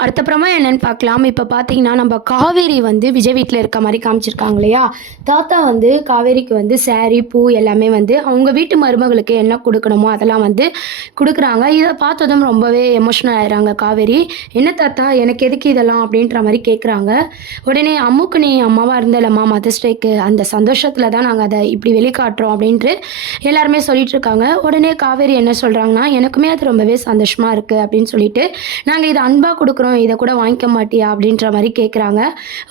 அடுத்தப்புறமா என்னன்னு பார்க்கலாம். இப்ப பார்த்தீங்கன்னா, நம்ப காவேரி வந்து விஜய் வீட்ல இருக்க மாரி காமிச்சிருக்காங்க இல்லையா? தாத்தா வந்து காவேரிக்கு வந்து சாரி, பூ எல்லாமே வந்து அவங்க வீட்டு மருமகளுக்கு என்ன குடுக்கணுமோ, அதெல்லாம் வந்து குடுக்குறாங்க. இத பார்த்ததும் ரொம்பவே எமோஷனல் ஆயிடுறாங்க காவேரி. "என்ன தாத்தா எனக்கு எதுக்கு இதெல்லாம்?" அப்படின்ற மாரி கேட்குறாங்க. உடனே "அம்முக்கு நீ அம்மாவா இருந்தல்லம்மா மதர்ஸ் டேக்கு, அந்த சந்தோஷத்துல தான் நாங்க அத இப்படி வெளிக்காட்டுறோம்." அப்படின்ட்டு எல்லாருமே சொல்லிட்டு இருக்காங்க. உடனே காவேரி என்ன சொல்றாங்கன்னா, "எனக்குமே அது ரொம்பவே சந்தோஷமா இருக்கு." அப்படின்னு சொல்லிட்டு, "நாங்க இத அன்பா குடுக்குறோம். இத கூட வாங்கிக்க மாட்டியா?" அப்படின்ற மாரி கேட்குறாங்க.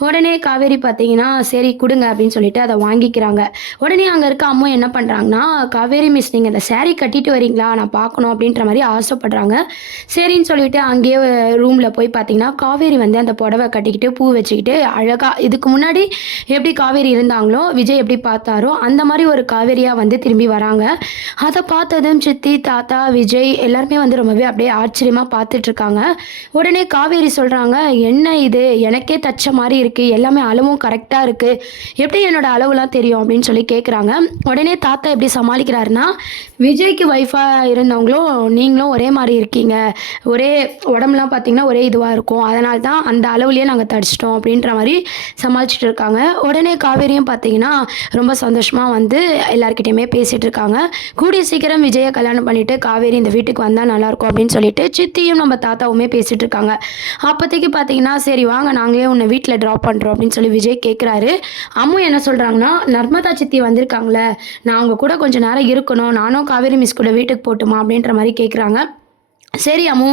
உடனே காவேரி பார்த்தீங்கன்னா, "சரி குடுங்க" அப்படின்னு சொல்லிட்டு அத வாங்கிக்கிறாங்க. உடனே அங்க இருக்க அம்மா என்ன பண்றாங்கன்னா, "காவேரி மிஸ் நீங்க இந்த சாரி கட்டிட்டு வரீங்களா? நான் பார்க்கணும்." அப்படின்ற மாரி ஆசைப்படுறாங்க. சரின்னு சொல்லிட்டு அங்கேயே ரூம்ல போய் பார்த்தீங்கன்னா, காவேரி வந்து அந்த புடவ கட்டிக்கிட்டு, பூ வச்சுக்கிட்டு அழகா இதுக்கு முன்னாடி எப்படி காவேரி இருந்தாங்களோ, விஜய் எப்படி பார்த்தாரோ, அந்த மாரி ஒரு காவேரியா வந்து திரும்பி வராங்க. அத பார்த்ததும் சித்தி, தாத்தா, விஜய் எல்லாருமே வந்து ரொம்பவே அப்படியே ஆச்சரியமா பார்த்துட்டுருக்காங்க. உடனே காவேரி சொல்றாங்க, "என்ன இது? எனக்கே தச்ச மாரி இருக்கு. எல்லாமே அளவும் கரெக்ட்டா இருக்கு. எப்படி என்னோட அளவுலாம் தெரியும்?" அப்படின்னு சொல்லி கேட்குறாங்க. உடனே தாத்தா எப்படி சமாளிக்கிறாருன்னா, "விஜய்க்கு ஒய்ஃபா இருந்தவங்களும், நீங்களும் ஒரே மாரி இருக்கீங்க. ஒரே உடம்புலாம் பார்த்தீங்கன்னா, ஒரே இதுவா இருக்கும். அதனால தான் அந்த அளவுலயே நாங்க தடிச்சுட்டோம்." அப்படின்ற மாரி சமாளிச்சுட்டு இருக்காங்க. உடனே காவேரியும் பார்த்தீங்கன்னா, ரொம்ப சந்தோஷமா வந்து எல்லார்கிட்டயுமே பேசிட்டு இருக்காங்க. கூடிய சீக்கிரம் விஜய கல்யாணம் பண்ணிட்டு காவேரி இந்த வீட்டுக்கு வந்தா நல்லாயிருக்கும் அப்படின்னு சொல்லிட்டு, சித்தியும் நம்ம தாத்தாவுமே பேசிட்டு இருக்காங்க. அப்போதைக்கு பார்த்தீங்கன்னா, "சரி வாங்க நாங்களே உன்ன வீட்ல ட்ராப் பண்றோம்." அப்படின்னு சொல்லி விஜய் கேட்குறாரு. அம்மு என்ன சொல்றாங்கன்னா, "நர்மதா சித்தி வந்திருக்காங்கல்ல, நான் அவங்க கூட கொஞ்ச நேரம் இருக்கணும். நானும் காவேரி மிஸ் கூட வீட்டுக்கு போட்டுமா?" அப்படின்ற மாரி கேட்குறாங்க. "சரி அம்மு,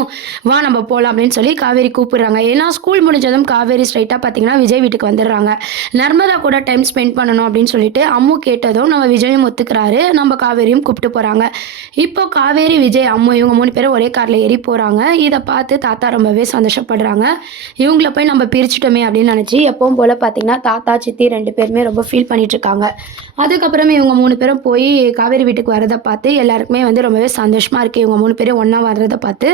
வா நம்ம போலாம்." அப்படின்னு சொல்லி காவேரி கூப்பிடுறாங்க. ஏன்னா ஸ்கூல் முடிஞ்சதும் காவேரி ஸ்ட்ரெயிட்டா பார்த்தீங்கன்னா, விஜய் வீட்டுக்கு வந்துடுறாங்க. நர்மதா கூட டைம் ஸ்பெண்ட் பண்ணணும் அப்படின்னு சொல்லிட்டு அம்மு கேட்டதும் நம்ம விஜயும் ஒத்துக்கிறாரு. நம்ம காவேரியும் கூப்பிட்டு போறாங்க. இப்போ காவேரி, விஜய், அம்மு இவங்க 3 பேரும் ஒரே கார்ல ஏறி போறாங்க. இத பார்த்து தாத்தா ரொம்பவே சந்தோஷப்படுறாங்க. இவங்கள போய் நம்ம பிரிச்சுட்டோமே அப்படின்னு நினைச்சு, எப்பவும் போல பார்த்தீங்கன்னா, தாத்தா, சித்தி 2 பேருமே ரொம்ப ஃபீல் பண்ணிட்டு இருக்காங்க. அதுக்கப்புறம் இவங்க 3 பேரும் போய் காவேரி வீட்டுக்கு வரத பார்த்து எல்லாருக்குமே வந்து ரொம்பவே சந்தோஷமா இருக்கு. இவங்க 3 பேரும் ஒண்ணா வர்றத பார்த்து.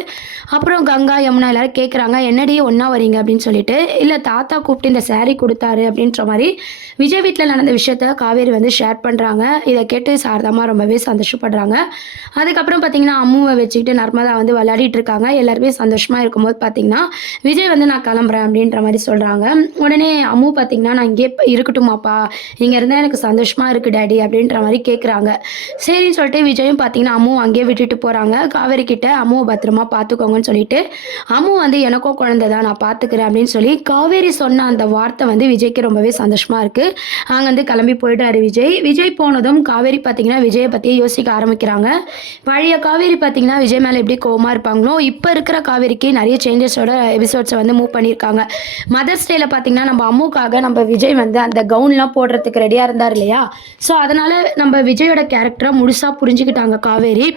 அப்புறம் கங்கா, யமுனா எல்லாரும் கேட்குறாங்க, "என்னடி ஒண்ணா வரீங்க?" அப்படின்னு சொல்லிட்டு. "இல்ல தாத்தா கூப்பிட்டு இந்த சாரி குடுத்தாரு." அப்படின்ற மாரி விஜய் வீட்ல நடந்த விஷயத்த காவேரி வந்து ஷேர் பண்றாங்க. இத கேட்டு சாரதாம்மா ரொம்பவே சந்தோஷப்படுறாங்க. அதுக்கப்புறம் பார்த்தீங்கன்னா, அம்முவ வச்சுக்கிட்டு நர்மதா வந்து விளையாடிட்டு இருக்காங்க. எல்லாருமே சந்தோஷமா இருக்கும்போது பார்த்தீங்கன்னா, விஜய் வந்து "நான் கிளம்புறேன்." அப்படின்ற மாரி சொல்றாங்க. உடனே அம்மு பார்த்தீங்கன்னா, "நான் இங்கேயே இருக்கட்டுமாப்பா? இங்க இருந்தா எனக்கு சந்தோஷமா இருக்கு டாடி." அப்படின்ற மாரி கேட்குறாங்க. சரின்னு சொல்லிட்டு விஜயும் பார்த்தீங்கன்னா, அம்முவ அங்கேயே விட்டுட்டு போறாங்க. காவேரி கிட்ட "அம்முவ பத்திரமா பார்த்துக்கோங்கன்னு" சொல்லிட்டு, "அம்மு வந்து எனக்கும் குழந்தை தான். நான் பார்த்துக்கிறேன்." அப்படின்னு சொல்லி காவேரி சொன்ன அந்த வார்த்தை வந்து விஜய்க்கு ரொம்பவே சந்தோஷமா இருக்கு. அங்கருந்து கிளம்பி போயிட்டாரு விஜய். விஜய் போனதும் காவேரி பார்த்தீங்கன்னா, விஜய பத்தியே யோசிக்க ஆரம்பிக்கிறாங்க. பழைய காவேரி பார்த்தீங்கன்னா, விஜய் மேல எப்படி கோவமா இருப்பாங்களோ, இப்ப இருக்கிற காவேரிக்கு நெறைய சேஞ்சஸோட எபிசோட்ஸ வந்து மூவ் பண்ணியிருக்காங்க. மதர்ஸ் டேல பார்த்தீங்கன்னா, நம்ம அம்முக்காக நம்ம விஜய் வந்து அந்த கவுன்லாம் போடுறதுக்கு ரெடியா இருந்தார் இல்லையா? ஸோ, அதனால நம்ம விஜயோட கேரக்டர முழுசா புரிஞ்சுக்கிட்டாங்க காவேரி.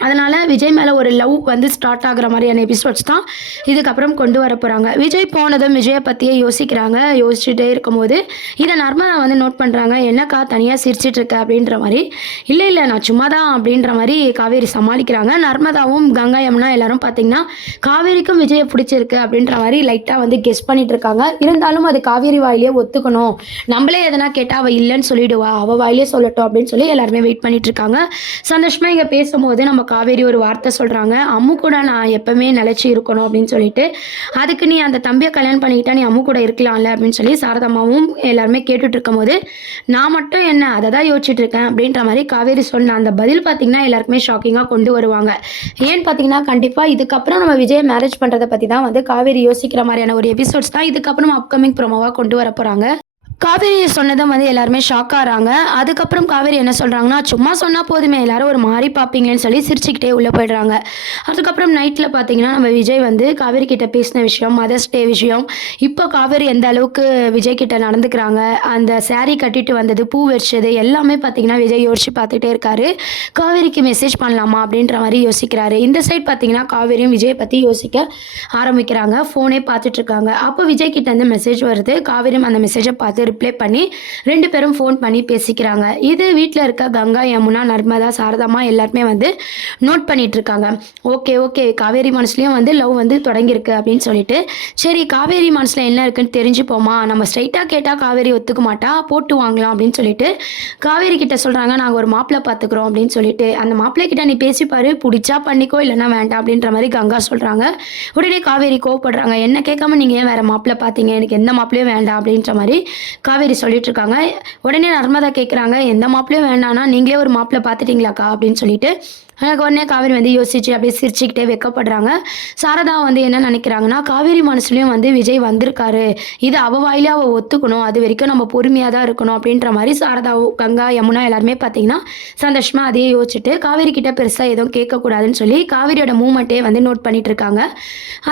அதனால விஜய் மேல ஒரு லவ் வந்து ஸ்டார்ட் ஆகுற மாரியான எபிசோட்ஸ் தான் இதுக்கப்புறம் கொண்டு வரப்போறாங்க. விஜய் போனதும் விஜய பத்தியே யோசிக்கிறாங்க. யோசிச்சுட்டே இருக்கும்போது, இத நர்மதா வந்து நோட் பண்றாங்க. "என்னக்கா தனியா சிரிச்சுட்டு இருக்க?" அப்படின்ற மாரி. "இல்ல, இல்ல நான் சும்மா தான்." அப்படின்ற மாரி காவேரி சமாளிக்கிறாங்க. நர்மதாவும், கங்கா, யமுனா எல்லாரும் பார்த்தீங்கன்னா, காவேரிக்கும் விஜய பிடிச்சிருக்கு அப்படின்ற மாரி லைட்டா வந்து கெஸ் பண்ணிட்டு இருக்காங்க. இருந்தாலும் அது காவேரி வாயிலேயே ஒத்துக்கணும். நம்மளே எதனா கேட்டா அவ இல்லன்னு சொல்லிடுவா. அவ வாயிலேயே சொல்லட்டும் அப்படின்னு சொல்லி எல்லாருமே வெயிட் பண்ணிட்டு இருக்காங்க. சந்தோஷமா இங்க பேசும்போது நம்ம காவேரி ஒரு வார்த்தை சொல்றாங்க. "அம்மு கூட நான் எப்பவுமே நிலைச்சு இருக்கணும்." அப்படின்னு சொல்லிட்டு, "அதுக்கு நீ அந்த தம்பிய கல்யாணம் பண்ணிக்கிட்டா நீ அம்மு கூட இருக்கலாம்ல." அப்படின்னு சொல்லி சாரதாம்மாவும் எல்லாருமே கேட்டுட்டு இருக்கும்போது, "நான் மட்டும் என்ன அத தான் யோசிச்சுட்டு இருக்கேன்." அப்படின்ற மாரி காவேரி சொன்ன அந்த பதில் பார்த்தீங்கன்னா, எல்லாருக்குமே ஷாக்கிங்கா கொண்டு வருவாங்க. ஏன்னு பார்த்தீங்கன்னா, கண்டிப்பா இதுக்கப்புறம் நம்ம விஜய மேரேஜ் பண்றத பத்தி தான் வந்து காவேரி யோசிக்கிற மாரியான ஒரு எபிசோட்ஸ் தான் இதுக்கப்புறம் அப்கமிங் ப்ரோமோவா கொண்டு வரப்போறாங்க. காவேரி சொன்னதும் வந்து எல்லாருமே ஷாக் ஆகுறாங்க. அதுக்கப்புறம் காவேரி என்ன சொல்றாங்கன்னா, "சும்மா சொன்னா போதுமே, எல்லாரும் ஒரு மாரி பார்ப்பீங்கன்னு" சொல்லி சிரிச்சுக்கிட்டே உள்ள போயிடுறாங்க. அதுக்கப்புறம் நைட்ல பார்த்தீங்கன்னா, நம்ம விஜய் வந்து காவேரி கிட்ட பேசின விஷயம், மதர்ஸ் டே விஷயம், இப்போ காவேரி எந்த அளவுக்கு விஜய் கிட்ட நடந்துக்கிறாங்க, அந்த சாரி கட்டிட்டு வந்தது, பூ வச்சது எல்லாமே பார்த்தீங்கன்னா, விஜய் யோசிச்சு பார்த்துட்டே இருக்காரு. காவேரிக்கு மெசேஜ் பண்ணலாமா அப்படின்ற மாரி யோசிக்கிறாரு. இந்த சைட் பார்த்தீங்கன்னா, காவேரியும் விஜய் பத்தி யோசிக்க ஆரம்பிக்கிறாங்க. ஃபோனே பார்த்துட்டு இருக்காங்க. அப்போ விஜய் கிட்ட இருந்து மெசேஜ் வருது. காவேரியும் அந்த மெசேஜ பார்த்து ரிப்ளை பண்ணி 2 பேரும் ஃபோன் பண்ணி பேசிக்கிறாங்க. இது வீட்டில் இருக்க கங்கா, யமுனா, நர்மதா, சாரதாம்மா எல்லாருமே வந்து நோட் பண்ணிட்டு இருக்காங்க. ஓகே காவேரி மனசுலயும் வந்து லவ் வந்து தொடங்கியிருக்கு அப்படின்னு சொல்லிட்டு, சரி காவேரி மனசுல என்ன இருக்குன்னு தெரிஞ்சுப்போமா, நம்ம ஸ்ட்ரைட்டா கேட்டா காவேரி ஒத்துக்க மாட்டா, போட்டு வாங்கலாம் அப்படின்னு சொல்லிட்டு காவேரி கிட்ட சொல்றாங்க, நாங்க ஒரு மாப்பிள்ளை பார்த்துக்கிறோம் அப்படின்னு சொல்லிட்டு, அந்த மாப்பிள்ளை கிட்ட நீ பேசி பாரு, பிடிச்சா பண்ணிக்கோ இல்லைன்னா வேண்டாம் அப்படின்ற மாதிரி கங்கா சொல்றாங்க. உடனே காவேரி கோவப்படுறாங்க, என்ன கேட்காம நீங்க ஏன் வேற மாப்பிள்ளை பார்த்தீங்க, எனக்கு எந்த மாப்பிள்ளையும் வேண்டாம் அப்படின்ற மாதிரி காவேரி சொல்லிட்டு இருக்காங்க. உடனே நர்மதா கேட்குறாங்க, எந்த மாப்பிள்ளையும் வேண்டாம்னா நீங்களே ஒரு மாப்பிள்ளை பார்த்துட்டீங்களாக்கா அப்படின்னு சொல்லிட்டு எனக்கு உடனே காவேரி வந்து யோசிச்சு அப்படியே சிரிச்சுக்கிட்டே வெக்கப்படுறாங்க. சாரதா வந்து என்ன நினைக்கிறாங்கன்னா, காவேரி மனசுலயும் வந்து விஜய் வந்திருக்காரு, இது அவ வாயிலே அவ ஒத்துக்கணும், அது வரைக்கும் நம்ம பொறுமையாக தான் இருக்கணும் அப்படின்ற மாதிரி சாரதாவும் கங்கா, யமுனா எல்லாருமே பார்த்தீங்கன்னா சந்தோஷமா அதையே யோசிச்சுட்டு காவேரி கிட்ட பெருசாக எதுவும் கேட்கக்கூடாதுன்னு சொல்லி காவேரியோட மூமெண்ட்டே வந்து நோட் பண்ணிட்டு இருக்காங்க.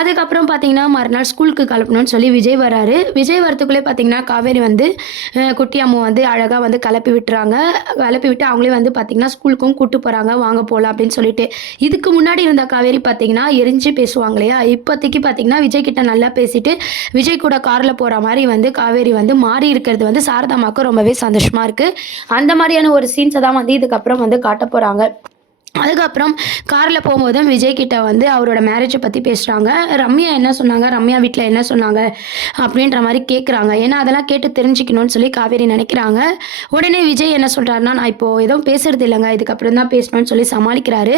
அதுக்கப்புறம் பார்த்தீங்கன்னா மறுநாள் ஸ்கூலுக்கு கிளப்பணும்னு சொல்லி விஜய் வராரு. விஜய் வரத்துக்குள்ளே பார்த்தீங்கன்னா காவேரி வந்து குட்டி அம்மு வந்து அழகாக வந்து கிளப்பி விட்டுறாங்க. கிளப்பி விட்டு அவங்களே வந்து பார்த்தீங்கன்னா ஸ்கூலுக்கும் கூட்டு போகிறாங்க, வாங்க போகலாம் அப்படின்னு சொல்லிட்டு. இதுக்கு முன்னாடி இருந்த காவேரி பார்த்தீங்கன்னா எரிஞ்சு பேசுவாங்க இல்லையா, இப்போதைக்கு பார்த்தீங்கன்னா விஜய் கிட்ட நல்லா பேசிட்டு விஜய் கூட காரில் போகிற மாதிரி வந்து காவேரி வந்து மாறி இருக்கிறது வந்து சாரதாமாவுக்கு ரொம்பவே சந்தோஷமாக இருக்குது. அந்த மாதிரியான ஒரு சீன்ஸை தான் வந்து இதுக்கப்புறம் வந்து காட்ட போகிறாங்க. அதுக்கப்புறம் காரில் போகும்போதும் விஜய் கிட்ட வந்து அவரோட மேரேஜை பற்றி பேசுகிறாங்க. ரம்யா என்ன சொன்னாங்க, ரம்யா வீட்டில் என்ன சொன்னாங்க அப்படின்ற மாதிரி கேட்குறாங்க. ஏன்னா அதெல்லாம் கேட்டு தெரிஞ்சுக்கணும்னு சொல்லி காவேரி நினைக்கிறாங்க. உடனே விஜய் என்ன சொல்கிறாருன்னா, நான் இப்போது எதுவும் பேசுறது இல்லைங்க, இதுக்கப்புறம் தான் பேசணும்னு சொல்லி சமாளிக்கிறாரு.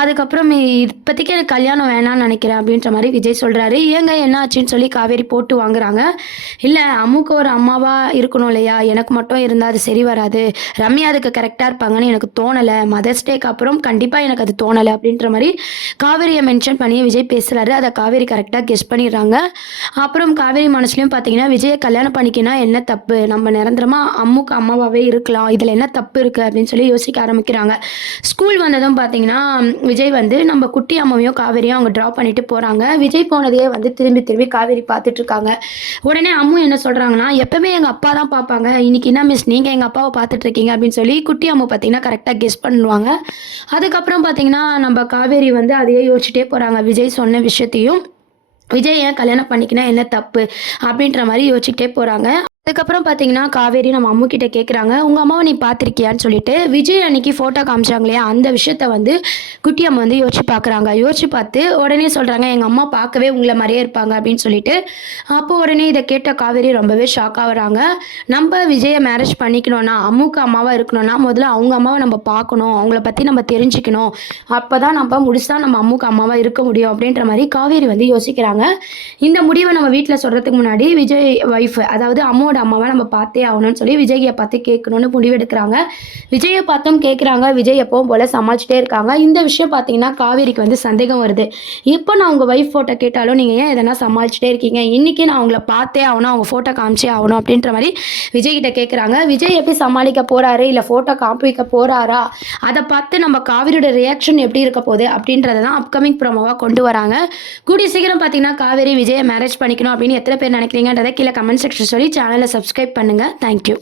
அதுக்கப்புறம் இப்போதைக்கு எனக்கு கல்யாணம் வேணாம்னு நினைக்கிறேன் அப்படின்ற மாதிரி விஜய் சொல்கிறாரு. ஏங்க என்ன ஆச்சுன்னு சொல்லி காவேரி போட்டு வாங்குறாங்க. இல்லை அம்முக்கு ஒரு அம்மாவாக இருக்கணும் இல்லையா, எனக்கு மட்டும் இருந்தால் அது சரி வராது, ரம்யா அதுக்கு கரெக்டாக இருப்பாங்கன்னு எனக்கு தோணலை, மதர்ஸ் டேக்கு அப்புறம் கண்டிப்பாக எனக்கு அது தோணலை அப்படின்ற மாதிரி காவேரியை மென்ஷன் பண்ணி விஜய் பேசுகிறாரு. அதை காவேரி கரெக்டாக கெஸ் பண்ணிடுறாங்க. அப்புறம் காவேரி மனசுலையும் பார்த்தீங்கன்னா விஜயை கல்யாணம் பண்ணிக்கினா என்ன தப்பு, நம்ம நிரந்தரமாக அம்முக்கு அம்மாவாகவே இருக்கலாம், இதில் என்ன தப்பு இருக்குது அப்படின்னு சொல்லி யோசிக்க ஆரம்பிக்கிறாங்க. ஸ்கூல் வந்ததும் பார்த்தீங்கன்னா விஜய் வந்து நம்ம குட்டி அம்மாவையும் காவேரியும் அவங்க ட்ராப் பண்ணிட்டு போகிறாங்க. விஜய் போனதையே வந்து திரும்பி திரும்பி காவேரி பார்த்துட்டு இருக்காங்க. உடனே அம்மு என்ன சொல்கிறாங்கன்னா, எப்பவுமே எங்கள் அப்பா தான் பார்ப்பாங்க, இன்னைக்கு என்ன மிஸ் நீங்கள் எங்கள் அப்பாவை பார்த்துட்டு இருக்கீங்க அப்படின்னு சொல்லி குட்டி அம்மு பார்த்தீங்கன்னா கரெக்டாக கெஸ் பண்ணுவாங்க. அதுக்கப்புறம் பார்த்தீங்கன்னா நம்ம காவேரி வந்து அதையே யோசிச்சுட்டே போகிறாங்க. விஜய் சொன்ன விஷயத்தையும் விஜய் ஏன் கல்யாணம் பண்ணிக்கினா என்ன தப்பு அப்படின்ற மாதிரி யோசிச்சுட்டே போகிறாங்க. அதுக்கப்புறம் பார்த்தீங்கன்னா காவேரி நம்ம அம்மு கிட்ட கேட்குறாங்க, உங்கள் அம்மாவை நீ பார்த்துருக்கியான்னு சொல்லிட்டு. விஜய் அன்னைக்கு ஃபோட்டோ காமிச்சாங்க இல்லையா, அந்த விஷயத்த வந்து குட்டி அம்மா வந்து யோசிச்சு பார்க்குறாங்க. யோசிச்சு பார்த்து உடனே சொல்கிறாங்க, எங்கள் அம்மா பார்க்கவே உங்களை மாதிரியே இருப்பாங்க அப்படின்னு சொல்லிட்டு. அப்போ உடனே இதை கேட்ட காவேரி ரொம்பவே ஷாக் ஆகுறாங்க. நம்ம விஜயை மேரேஜ் பண்ணிக்கணும்னா, அம்முக்கு அம்மாவாக இருக்கணும்னா முதல்ல அவங்க அம்மாவை நம்ம பார்க்கணும், அவங்கள பற்றி நம்ம தெரிஞ்சுக்கணும், அப்போ தான் நம்ம முடிச்சுதான் நம்ம அம்முக்கு அம்மாவாக இருக்க முடியும் அப்படின்ற மாதிரி காவேரி வந்து யோசிக்கிறாங்க. இந்த முடிவை நம்ம வீட்டில் சொல்கிறதுக்கு முன்னாடி விஜய் ஒய்ஃப் அதாவது அம்மோட அம்மாவை நம்ம பார்த்தே ஆகணும்னு சொல்லி விஜயை பார்த்து கேட்கணும்னு முடிவெடுக்கிறாங்க. விஜயை பார்த்தும் கேட்குறாங்க. விஜய் எப்பவும் போல சமாளிச்சுட்டே இருக்காங்க. இந்த விஷயம் பார்த்தீங்கன்னா காவேரிக்கு வந்து சந்தேகம் வருது. இப்போ நான் உங்கள் ஒய்ஃப் ஃபோட்டோ கேட்டாலும் நீங்கள் ஏன் எதனா சமாளிச்சுட்டே இருக்கீங்க, இன்றைக்கி நான் அவங்கள பார்த்தே ஆகணும், அவங்க ஃபோட்டோ காமிச்சே ஆகணும் அப்படின்ற மாதிரி விஜய் கிட்ட கேட்குறாங்க. விஜய் எப்படி சமாளிக்க போகிறாரு, இல்லை ஃபோட்டோ காமிக்க போகிறாரா, அதை பார்த்து நம்ம காவேரியோட ரியாக்ஷன் எப்படி இருக்க போகுது அப்படின்றத தான் அப்கமிங் ப்ரோமோவாக கொண்டு வராங்க. கூடிய சீக்கிரம் பார்த்தீங்கன்னா காவேரி விஜயை மேரேஜ் பண்ணிக்கணும் அப்படின்னு எத்தனை பேர் நினைக்கிறீங்கன்றதை கீழே கமெண்ட் செக்ஷன் சொல்லி சேனலை சப்ஸ்கிரைப் பண்ணுங்கள். தேங்க்யூ.